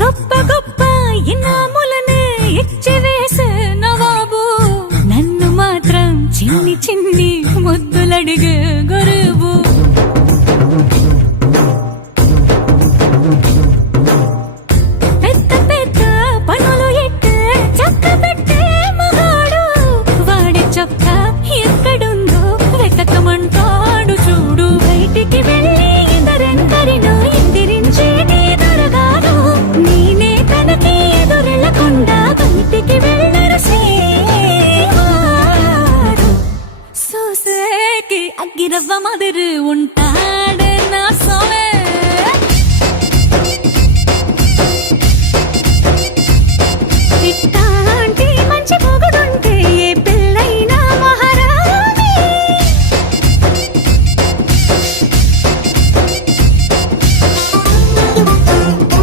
గొప్ప గొప్ప ఇనాములనే ఇచ్చి వేసే నవాబు నన్ను మాత్రం చిన్ని చిన్ని ముద్దులడిగే గురు